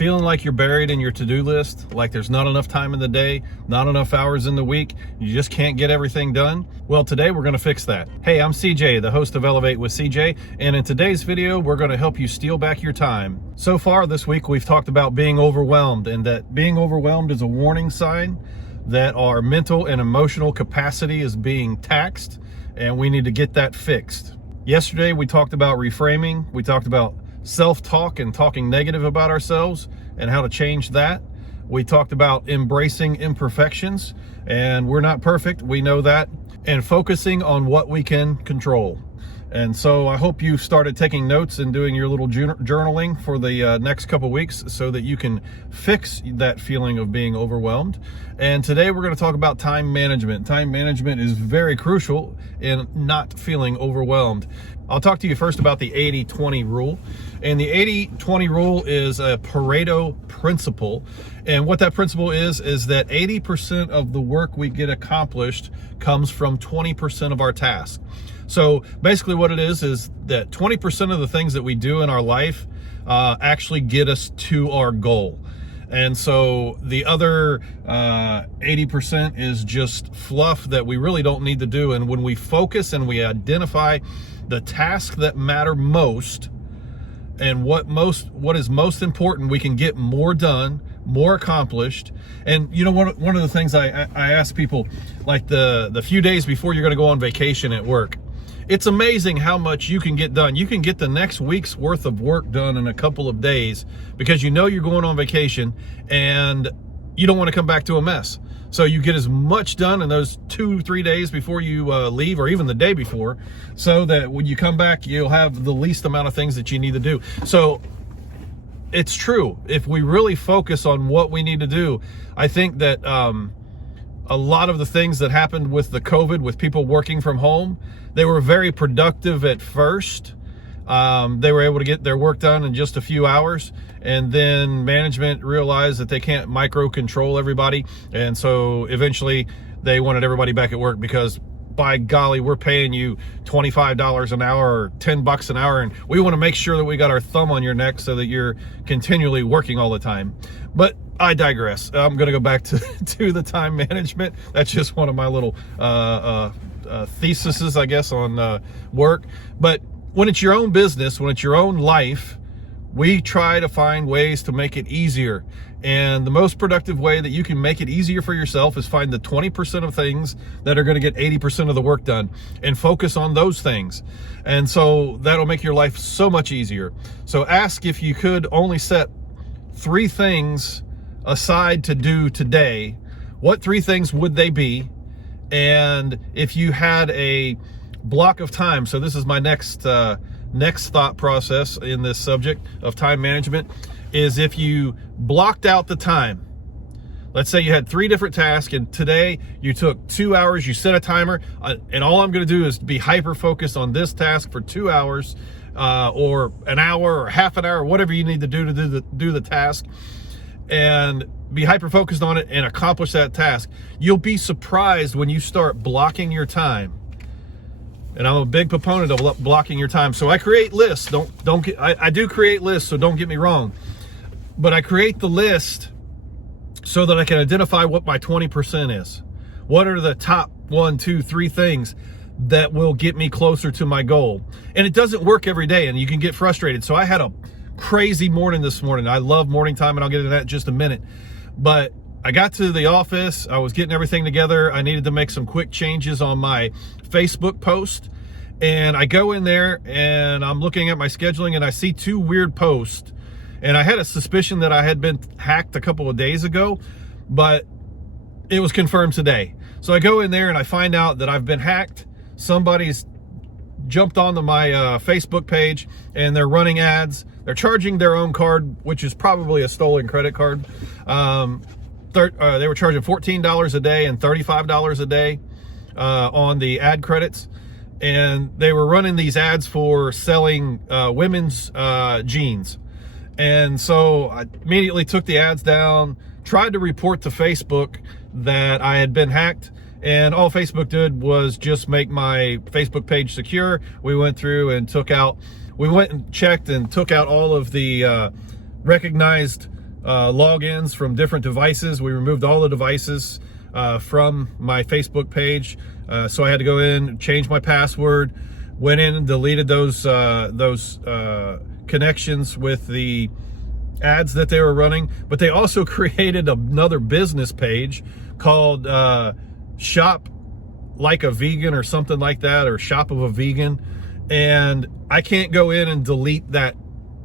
Feeling like you're buried in your to-do list, like there's not enough time in the day, not enough hours in the week, you just can't get everything done? Well, today we're gonna fix that. Hey, I'm CJ, the host of Elevate with CJ, and in today's video, we're gonna help you steal back your time. So far this week, we've talked about being overwhelmed, and that being overwhelmed is a warning sign that our mental and emotional capacity is being taxed, and we need to get that fixed. Yesterday, we talked about reframing. We talked about self-talk and talking negative about ourselves and how to change that. We talked about embracing imperfections, and we're not perfect, we know that, and focusing on what we can control. And so I hope you started taking notes and doing your little journaling for the next couple weeks so that you can fix that feeling of being overwhelmed. And today we're going to talk about time management. Time management is very crucial in not feeling overwhelmed. I'll talk to you first about the 80-20 rule. And the 80-20 rule is a Pareto Principle. And what that principle is that 80% of the work we get accomplished comes from 20% of our tasks. So basically what it is that 20% of the things that we do in our life actually get us to our goal. And so the other 80% is just fluff that we really don't need to do. And when we focus and we identify the tasks that matter most and what is most important, we can get more done, more accomplished. And you know, one of the things I ask people, like the few days before you're going to go on vacation at work, it's amazing how much you can get done. You can get the next week's worth of work done in a couple of days because you know you're going on vacation and you don't want to come back to a mess. So you get as much done in those 2-3 days before you leave, or even the day before, so that when you come back, you'll have the least amount of things that you need to do. So it's true. If we really focus on what we need to do, I think that a lot of the things that happened with the COVID, with people working from home, they were very productive at first. They were able to get their work done in just a few hours, and then management realized that they can't micro control everybody, and so eventually they wanted everybody back at work because, by golly, we're paying you $25 an hour or $10 an hour, and we want to make sure that we got our thumb on your neck so that you're continually working all the time. But I digress. I'm going to go back to the time management. That's just one of my little theses, I guess, on work. But when it's your own business, when it's your own life, we try to find ways to make it easier. And the most productive way that you can make it easier for yourself is find the 20% of things that are going to get 80% of the work done and focus on those things. And so that'll make your life so much easier. So ask if you could only set 3 things aside to do today, what 3 things would they be? And if you had a block of time, so this is my next thought process in this subject of time management, is if you blocked out the time. Let's say you had 3 different tasks, and today you took 2 hours, you set a timer, and all I'm going to do is be hyper focused on this task for 2 hours, or an hour, or half an hour, whatever you need to do do the task, and be hyper focused on it and accomplish that task. You'll be surprised when you start blocking your time. And I'm a big proponent of blocking your time. So I create lists. I do create lists, so don't get me wrong. But I create the list so that I can identify what my 20% is. What are the top 1, 2, 3 things that will get me closer to my goal? And it doesn't work every day, and you can get frustrated. So I had a crazy morning this morning. I love morning time, and I'll get into that in just a minute. But I got to the office, I was getting everything together. I needed to make some quick changes on my Facebook post. And I go in there and I'm looking at my scheduling and I see 2 weird posts. And I had a suspicion that I had been hacked a couple of days ago, but it was confirmed today. So I go in there and I find out that I've been hacked. Somebody's jumped onto my Facebook page and they're running ads. They're charging their own card, which is probably a stolen credit card. They were charging $14 a day and $35 a day on the ad credits. And they were running these ads for selling women's jeans. And so I immediately took the ads down, tried to report to Facebook that I had been hacked, and all Facebook did was just make my Facebook page secure. We went through and we went and checked and took out all of the recognized logins from different devices. We removed all the devices from my Facebook page. So I had to go in, change my password, went in and deleted those connections with the ads that they were running. But they also created another business page called Shop Like a Vegan or something like that, or Shop of a Vegan. And I can't go in and delete that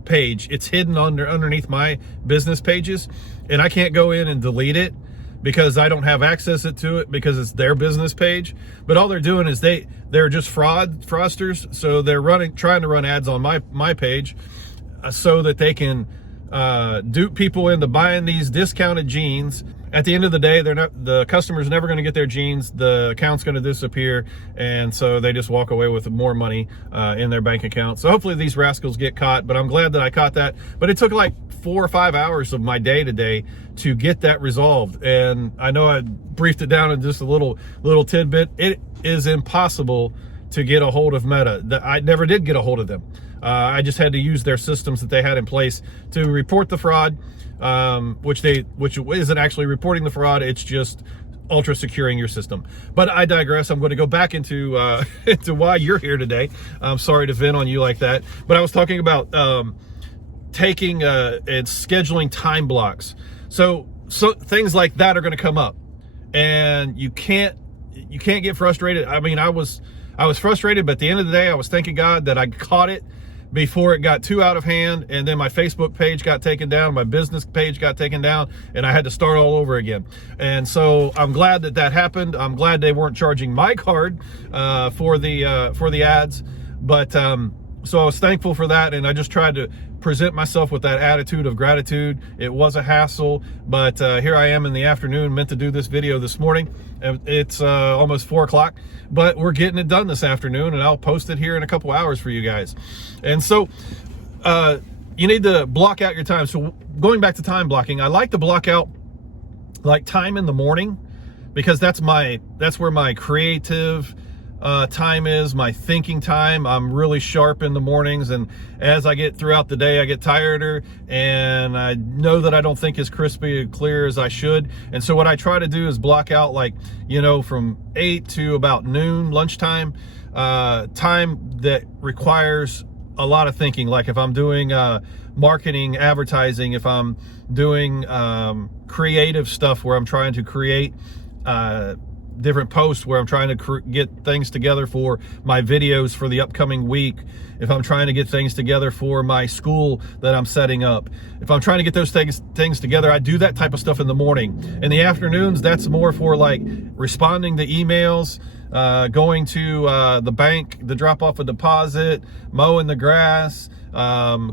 page. It's hidden underneath my business pages, and I can't go in and delete it because I don't have access to it because it's their business page. But all they're doing is they're just fraudsters. So they're trying to run ads on my page so that they can dupe people into buying these discounted jeans. At the end of the day, the customer's never going to get their jeans. The account's going to disappear, and so they just walk away with more money in their bank account. So hopefully these rascals get caught, but I'm glad that I caught that. But it took like 4 or 5 hours of my day today to get that resolved. And I know I briefed it down in just a little tidbit. It is impossible to get a hold of Meta. I never did get a hold of them. I just had to use their systems that they had in place to report the fraud, which isn't actually reporting the fraud. It's just ultra securing your system. But I digress. I'm going to go back into into why you're here today. I'm sorry to vent on you like that, but I was talking about taking and scheduling time blocks. So things like that are going to come up, and you can't get frustrated. I mean, I was frustrated, but at the end of the day, I was thanking God that I caught it before it got too out of hand, and then my Facebook page got taken down, my business page got taken down, and I had to start all over again. And so I'm glad that happened. I'm glad they weren't charging my card for the ads, but so I was thankful for that, and I just tried to present myself with that attitude of gratitude. It was a hassle, but here I am in the afternoon, meant to do this video this morning. It's almost 4 o'clock, but we're getting it done this afternoon, and I'll post it here in a couple hours for you guys. And so you need to block out your time. So going back to time blocking, I like to block out like time in the morning, because that's where my creative time is, my thinking time. I'm really sharp in the mornings, and as I get throughout the day, I get tireder, and I know that I don't think as crispy and clear as I should. And so what I try to do is block out, like, from 8 to about noon, lunchtime, time that requires a lot of thinking. Like if I'm doing marketing, advertising, if I'm doing creative stuff where I'm trying to create different posts, where I'm trying to get things together for my videos for the upcoming week, if I'm trying to get things together for my school that I'm setting up, if I'm trying to get those things together, I do that type of stuff in the morning. In the afternoons, that's more for like responding to emails, going to the bank to drop off a deposit, mowing the grass,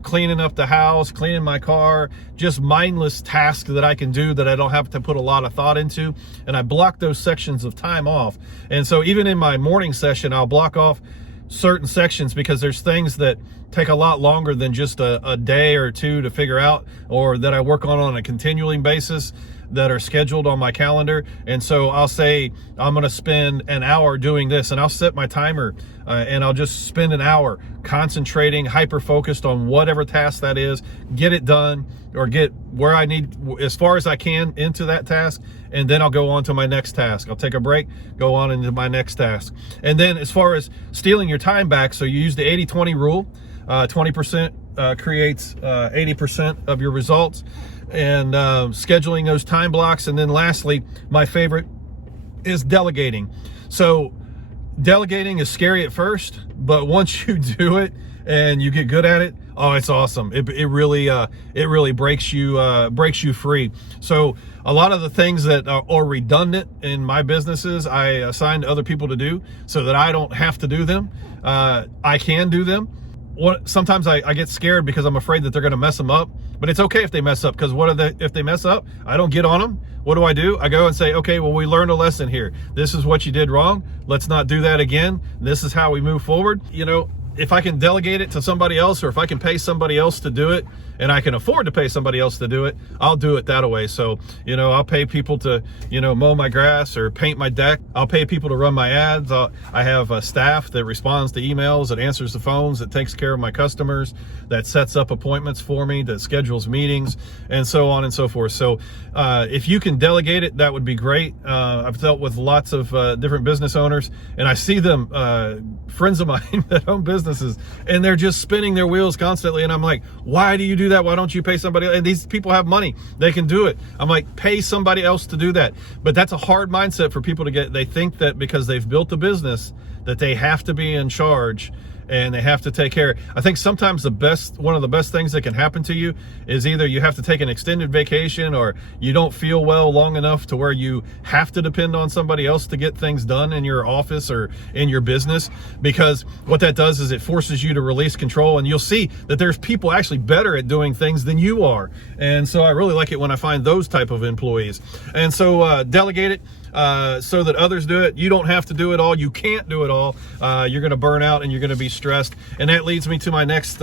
cleaning up the house, cleaning my car, just mindless tasks that I can do that I don't have to put a lot of thought into. And I block those sections of time off. And so even in my morning session, I'll block off certain sections, because there's things that take a lot longer than just a day or two to figure out, or that I work on a continuing basis, that are scheduled on my calendar. And so I'll say I'm going to spend an hour doing this, and I'll set my timer, and I'll just spend an hour concentrating, hyper focused on whatever task that is, get it done, or get where I need as far as I can into that task, and then I'll go on to my next task. I'll take a break, go on into my next task. And then as far as stealing your time back, so you use the 80-20 rule. 20% creates 80% of your results, and scheduling those time blocks. And then lastly, my favorite is delegating. So delegating is scary at first, but once you do it and you get good at it, oh, it's awesome. It really breaks you free. So a lot of the things that are redundant in my businesses, I assign to other people to do, so that I don't have to do them. I can do them. Sometimes I get scared because I'm afraid that they're going to mess them up, but it's okay if they mess up, because if they mess up, I don't get on them. What do? I go and say, okay, well, we learned a lesson here. This is what you did wrong. Let's not do that again. This is how we move forward. If I can delegate it to somebody else, or if I can pay somebody else to do it, and I can afford to pay somebody else to do it, I'll do it that way. So, you know, I'll pay people to, you know, mow my grass or paint my deck. I'll pay people to run my ads. I have a staff that responds to emails, that answers the phones, that takes care of my customers, that sets up appointments for me, that schedules meetings, and so on and so forth. So if you can delegate it, that would be great. I've dealt with lots of different business owners, and I see them, friends of mine that own businesses, and they're just spinning their wheels constantly. And I'm like, why do you do that? Why don't you pay somebody? And these people have money. They can do it. I'm like, pay somebody else to do that. But that's a hard mindset for people to get. They think that because they've built a business that they have to be in charge and they have to take care. I think sometimes one of the best things that can happen to you is either you have to take an extended vacation, or you don't feel well long enough to where you have to depend on somebody else to get things done in your office or in your business, because what that does is it forces you to release control, and you'll see that there's people actually better at doing things than you are. And so I really like it when I find those type of employees. And so delegate it so that others do it. You don't have to do it all. You can't do it all. You're going to burn out and you're going to be stressed. And that leads me to my next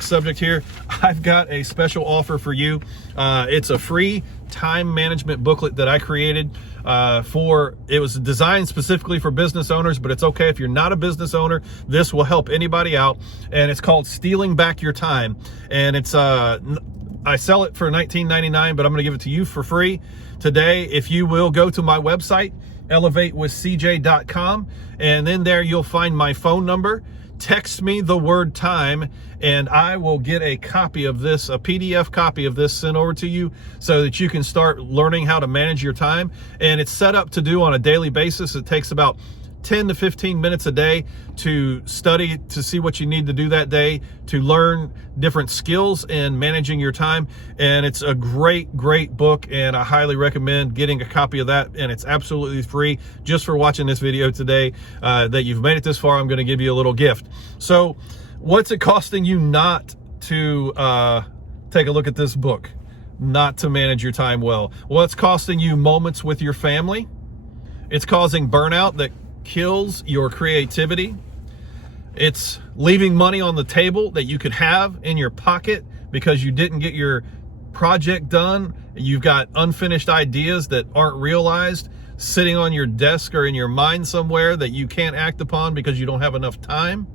subject here. I've got a special offer for you. It's a free time management booklet that I created it was designed specifically for business owners, but it's okay if you're not a business owner. This will help anybody out. And it's called Stealing Back Your Time. And it's I sell it for $19.99, but I'm going to give it to you for free today. If you will go to my website, elevatewithcj.com, and then there you'll find my phone number. Text me the word time, and I will get a copy of this, a PDF copy of this, sent over to you so that you can start learning how to manage your time. And it's set up to do on a daily basis. It takes about 10 to 15 minutes a day to study, to see what you need to do that day, to learn different skills in managing your time. And it's a great book, and I highly recommend getting a copy of that. And it's absolutely free. Just for watching this video today, that you've made it this far, I'm going to give you a little gift. So what's it costing you not to take a look at this book, not to manage your time well? Well, it's costing you moments with your family. It's causing burnout that kills your creativity. It's leaving money on the table that you could have in your pocket because you didn't get your project done. You've got unfinished ideas that aren't realized sitting on your desk or in your mind somewhere that you can't act upon because you don't have enough time.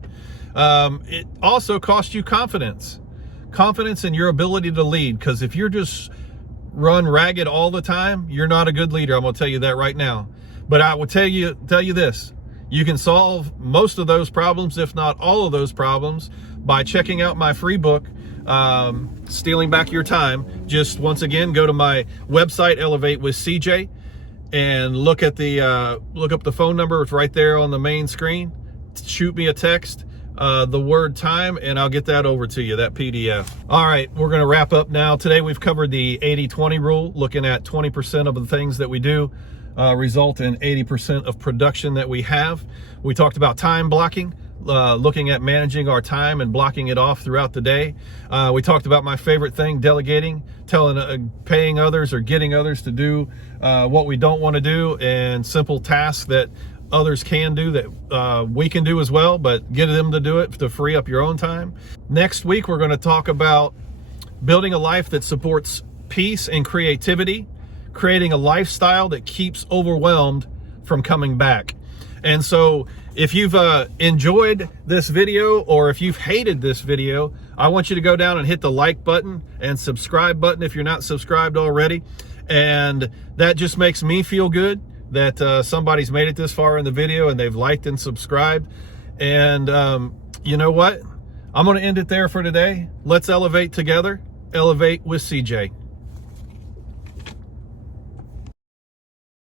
It also costs you confidence in your ability to lead, because if you're just run ragged all the time, you're not a good leader. I'm going to tell you that right now. But I will tell you this: you can solve most of those problems, if not all of those problems, by checking out my free book, Stealing Back Your Time. Just once again, go to my website, Elevate with CJ, and look up the phone number. It's right there on the main screen. Shoot me a text, the word time, and I'll get that over to you, that PDF. All right, we're going to wrap up now. Today we've covered the 80-20 rule, looking at 20% of the things that we do result in 80% of production that we have. We talked about time blocking, looking at managing our time and blocking it off throughout the day. We talked about my favorite thing, delegating, paying others or getting others to do what we don't want to do, and simple tasks that others can do that we can do as well, but get them to do it to free up your own time. Next week, we're going to talk about building a life that supports peace and creativity, creating a lifestyle that keeps overwhelmed from coming back. And so if you've enjoyed this video, or if you've hated this video, I want you to go down and hit the like button and subscribe button if you're not subscribed already. And that just makes me feel good that somebody's made it this far in the video and they've liked and subscribed. And you know what? I'm going to end it there for today. Let's elevate together. Elevate with CJ.